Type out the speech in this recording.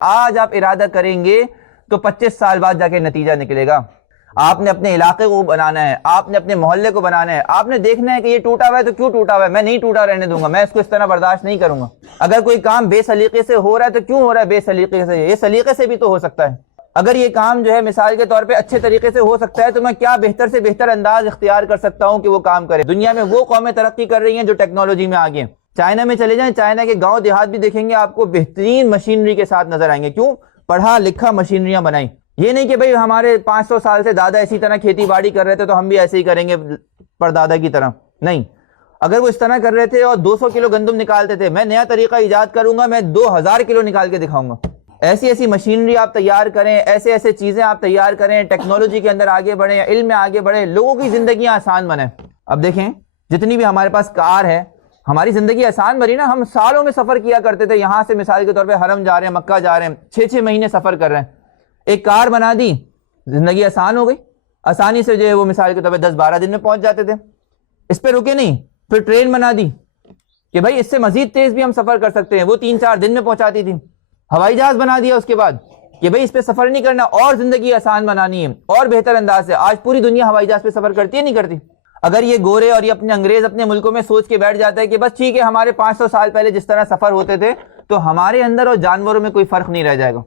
آج آپ ارادہ کریں گے تو 25 سال بعد جا کے نتیجہ نکلے گا. آپ نے اپنے علاقے کو بنانا ہے, آپ نے اپنے محلے کو بنانا ہے, آپ نے دیکھنا ہے کہ یہ ٹوٹا ہوا ہے تو کیوں ٹوٹا ہوا ہے, میں نہیں ٹوٹا رہنے دوں گا, میں اس کو اس طرح برداشت نہیں کروں گا. اگر کوئی کام بے سلیقے سے ہو رہا ہے تو کیوں ہو رہا ہے بے سلیقے سے, یہ سلیقے سے بھی تو ہو سکتا ہے. اگر یہ کام جو ہے مثال کے طور پہ اچھے طریقے سے ہو سکتا ہے تو میں کیا بہتر سے بہتر انداز اختیار کر سکتا ہوں کہ وہ کام کرے. دنیا میں وہ قومیں ترقی کر رہی ہیں جو ٹیکنالوجی میں آگے ہیں. چائنا میں چلے جائیں, چائنا کے گاؤں دیہات بھی دیکھیں گے آپ کو بہترین مشینری کے ساتھ نظر آئیں گے. کیوں؟ پڑھا لکھا مشینریاں بنائیں. یہ نہیں کہ بھئی ہمارے 500 سال سے دادا اسی طرح کھیتی باڑی کر رہے تھے تو ہم بھی ایسے ہی کریں گے پردادا کی طرح. نہیں, اگر وہ اس طرح کر رہے تھے اور 200 کلو گندم نکالتے تھے, میں نیا طریقہ ایجاد کروں گا, میں 2000 کلو نکال کے دکھاؤں گا. ایسی ایسی مشینری آپ تیار کریں, ایسے ایسے چیزیں آپ تیار کریں, ٹیکنالوجی کے اندر آگے بڑھیں, علم میں آگے بڑھیں, لوگوں کی زندگیاں آسان بنیں. اب دیکھیں جتنی بھی ہمارے پاس کار ہے, ہماری زندگی آسان بنی نا. ہم سالوں میں سفر کیا کرتے تھے, یہاں سے مثال کے طور پہ حرم جا رہے ہیں, مکہ جا رہے ہیں, 6 مہینے سفر کر رہے ہیں. ایک کار بنا دی, زندگی آسان ہو گئی. آسانی سے جو ہے وہ مثال کے طور پہ 10-12 دن میں پہنچ جاتے تھے. اس پہ رکے نہیں, پھر ٹرین بنا دی کہ بھائی اس سے مزید تیز بھی ہم سفر کر سکتے ہیں, وہ 3-4 دن میں پہنچاتی تھی. ہوائی جہاز بنا دیا اس کے بعد کہ بھئی اس پہ سفر نہیں کرنا, اور زندگی آسان بنانی ہے اور بہتر انداز سے. آج پوری دنیا ہوائی جہاز پہ سفر کرتی ہے نہیں کرتی؟ اگر یہ گورے اور یہ اپنے انگریز اپنے ملکوں میں سوچ کے بیٹھ جاتا ہے کہ بس ٹھیک ہے ہمارے 500 سال پہلے جس طرح سفر ہوتے تھے تو ہمارے اندر اور جانوروں میں کوئی فرق نہیں رہ جائے گا,